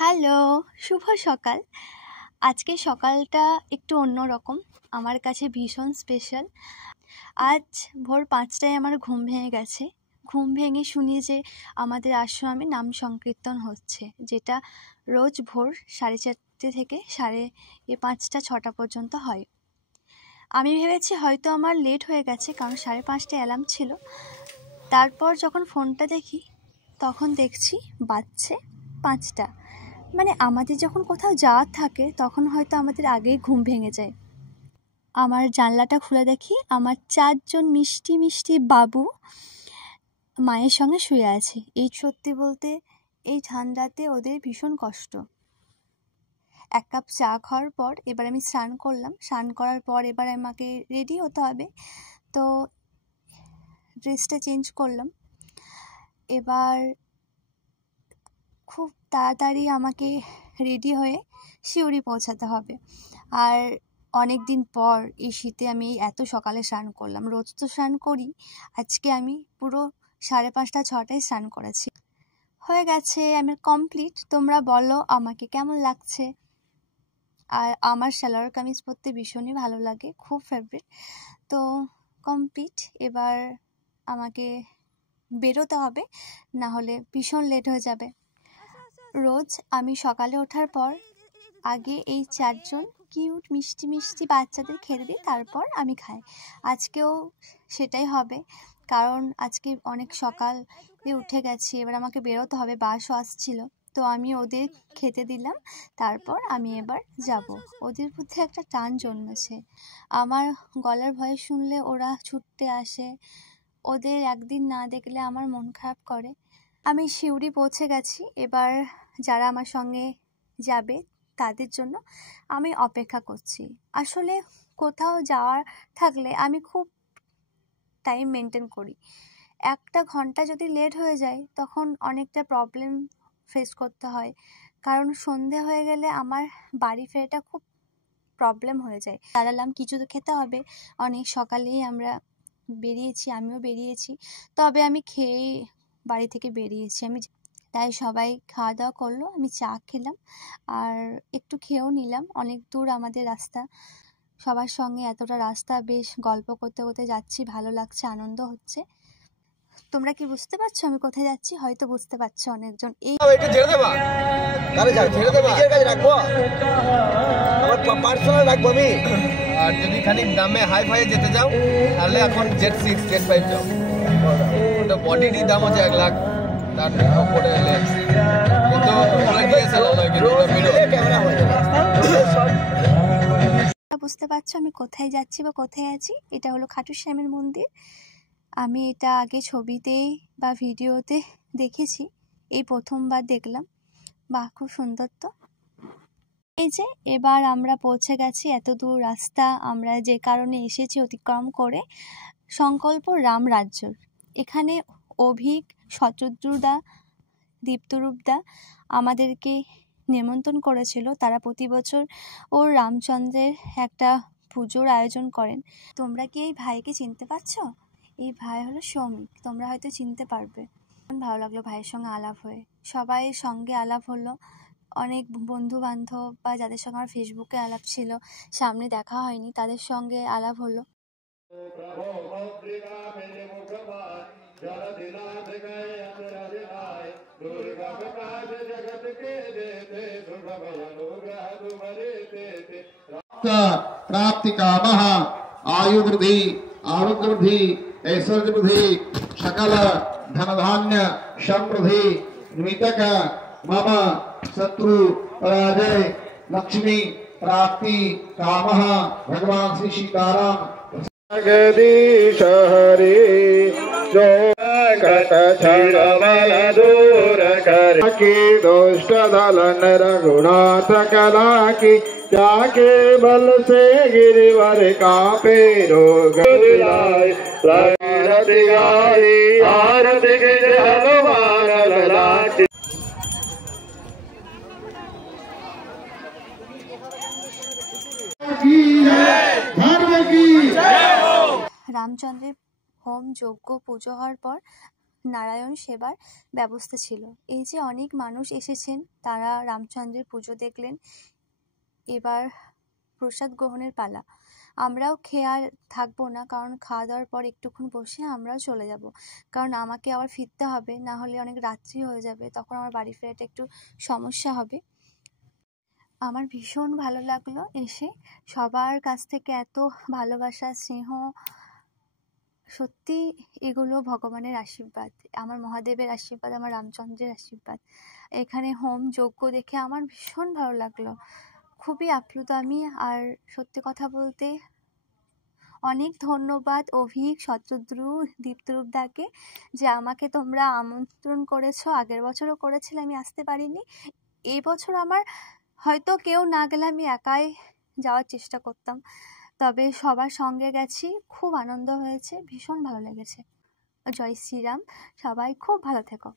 Hello, শুভ সকাল। আজকে সকালটা একটু অন্যরকম, আমার কাছে ভীষণ স্পেশাল। আজ ভোর 5টায় আমার ঘুম ভেঙে গেছে। ঘুম ভেঙে শুনি যে আমাদের আশ্রমে নাম সংকীর্তন হচ্ছে, যেটা রোজ ভোর 4:30 থেকে 5:30-6টা পর্যন্ত হয়। আমি ভেবেছি হয়তো আমার লেট হয়ে গেছে, কারণ 5:30টায় অ্যালার্ম ছিল। তারপর যখন ফোনটা দেখি তখন দেখছি বাজছে 5টা। মানে আমাদের যখন কোথাও যাওয়ার থাকে তখন হয়তো আমাদের আগেই ঘুম ভেঙে যায়। আমার জানলাটা খুলে দেখি আমার 4জন মিষ্টি মিষ্টি বাবু মায়ের সঙ্গে শুয়ে আছে। এই সত্যি বলতে এই ঠান্ডাতে ওদের ভীষণ কষ্ট। 1 কাপ চা খাওয়ার পর এবার আমি স্নান করলাম। স্নান করার পর এবার আমাকে রেডি হতে হবে, তো ড্রেসটা চেঞ্জ করলাম। এবার খুব তাড়াতাড়ি আমাকে রেডি হয়ে সিউড়ি পৌঁছাতে হবে। আর অনেক দিন পর এই শীতে আমি এত সকালে স্নান করলাম। রোজ তো স্নান করি, আজকে আমি পুরো 5:30-6টায় স্নান করেছি। হয়ে গেছে, আমি কমপ্লিট। তোমরা বলো আমাকে কেমন লাগছে। আর আমার সালোয়ার কামিজ পরতে ভীষণই ভালো লাগে, খুব ফেভারিট। তো কমপ্লিট। এবার আমাকে বেরোতে হবে, না হলে ভীষণ লেট হয়ে যাবে। রোজ আমি সকালে ওঠার পর আগে এই 4জন কিউট মিষ্টি মিষ্টি বাচ্চাদের খেতে দিই, তারপর আমি খাই। আজকেও সেটাই হবে, কারণ আজকে অনেক সকালে উঠে গেছি। এবার আমাকে বেরোতে হবে, বাসও আসছিল। তো আমি ওদের খেতে দিলাম, তারপর আমি এবার যাব। ওদের মধ্যে একটা টান জন্মেছে, আমার গলার ভয়েস শুনলে ওরা ছুটতে আসে। ওদের একদিন না দেখলে আমার মন খারাপ করে। আমি সিউড়ি পৌঁছে গেছি। এবার যারা আমার সঙ্গে যাবে তাদের জন্য আমি অপেক্ষা করছি। আসলে কোথাও যাওয়ার থাকলে আমি খুব টাইম মেনটেন করি। 1 ঘন্টা যদি লেট হয়ে যায় তখন অনেকটা প্রবলেম ফেস করতে হয়, কারণ সন্ধে হয়ে গেলে আমার বাড়ি ফেরাটা খুব প্রবলেম হয়ে যায়। দাঁড়ালাম, কিছু তো খেতে হবে। অনেক সকালেই আমরা বেরিয়েছি, আমিও বেরিয়েছি, তবে আমি খেয়ে বাড়ি থেকে বেরিয়েছি। তাই সবাই খাওয়া দাওয়া করলো, আমি চা খেলাম আর একটু খেয়েও নিলাম। অনেক দূর আমাদের রাস্তা, সবার সঙ্গে এতটা রাস্তা বেশ গল্প করতে করতে যাচ্ছি, ভালো লাগছে, আনন্দ হচ্ছে। তোমরা কি বুঝতে পারছো আমি কোথায় যাচ্ছি? হয়তো বুঝতে পারছো অনেকজন। এই আর যদি খানিক দামে হাই ফাই যেতে যাও তাহলে এখন জেট 6 জেট 5 যাও, ওটা বডিরই দাম হচ্ছে 1 লাখ, তার উপরে লেন্স, কিন্তু ওগুলো ডিএসএলআর নয়, কিন্তু ওটা ভিডিও ক্যামেরা হয়ে যাবে। বুঝতে পারছো আমি কোথায় যাচ্ছি বা কোথায় আছি? এটা হলো খাটু শ্যামের মন্দির। আমি এটা আগে ছবিতে বা ভিডিওতে দেখেছি, এই প্রথমবার দেখলাম। বাহ, খুব সুন্দর। তো এই যে এবার আমরা পৌঁছে গেছি। এত দূর রাস্তা আমরা যে কারণে এসেছি অতিক্রম করে সংকল্প রাম রাজ্য। এখানে অভিক, শতদ্রুদা, দীপ্তরূপদা আমাদেরকে নেমন্তন্ন করেছিল। তারা প্রতি বছর ওর রামচন্দ্রের একটা পুজোর আয়োজন করেন। তোমরা কি এই ভাইকে চিনতে পারছো? এই ভাই হলো সৌমিক, তোমরা হয়তো চিনতে পারবে। ভালো লাগলো ভাইয়ের সঙ্গে আলাপ হয়ে, সবাই সঙ্গে আলাপ হলো। অনেক বন্ধু বান্ধব বা যাদের সঙ্গে আমার ফেসবুকে আলাপ ছিল, সামনে দেখা হয়নি, তাদের সঙ্গে আলাপ হলো। प्राप्ति कामः आयु वृद्धि, आरोग्य वृद्धि, ऐश्वर्य वृद्धि, सकल धन धान्य समृद्धि, निमित्तक मम शत्रु पराजय, लक्ष्मी प्राप्ति कामः। भगवान श्री सीताराम। जगदीश हरि जो कट छल बल दूर कर की दुष्ट दल नर गुणात कला की, जाके बल से गिरिवर कापे रोग दिलाय आरती गाई आरती गिर हनुमान लाटी। রামচন্দ্রের হোম যজ্ঞ পুজো হওয়ার পর নারায়ণ সেবার ব্যবস্থা ছিল। এই যে অনেক মানুষ এসেছেন, তারা রামচন্দ্রের পুজো দেখলেন, এবার প্রসাদ গ্রহণের পালা। আমরাও খেয়ে আর থাকবো না, কারণ খাওয়া দাওয়ার পর একটুক্ষণ বসে আমরাও চলে যাব, কারণ আমাকে আবার ফিরতে হবে, না হলে অনেক রাত্রি হয়ে যাবে, তখন আমার বাড়ি ফেরাটা একটু সমস্যা হবে। আমার ভীষণ ভালো লাগলো এসে, সবার কাছ থেকে এত ভালোবাসা, স্নেহ, সত্যি এগুলো ভগবানের আশীর্বাদ, আমার মহাদেবের আশীর্বাদ, আমার রামচন্দ্রের আশীর্বাদ। এখানে হোম যজ্ঞ দেখে আমার ভীষণ ভালো লাগলো, খুবই আপ্লুত আমি। আর সত্যি কথা বলতে অনেক ধন্যবাদ অভিক, শতদ্রু, দীপ্তরূপদাকে, যে আমাকে তোমরা আমন্ত্রণ করেছো। আগের বছরও করেছিলে, আমি আসতে পারিনি। এই বছর আমার হয়তো কেউ না গেলে আমি একাই যাওয়ার চেষ্টা করতাম, তবে সবার সঙ্গে গেছি, খুব আনন্দ হয়েছে, ভীষণ ভালো লেগেছে। জয় শ্রীরাম, সবাই খুব ভালো থেকো।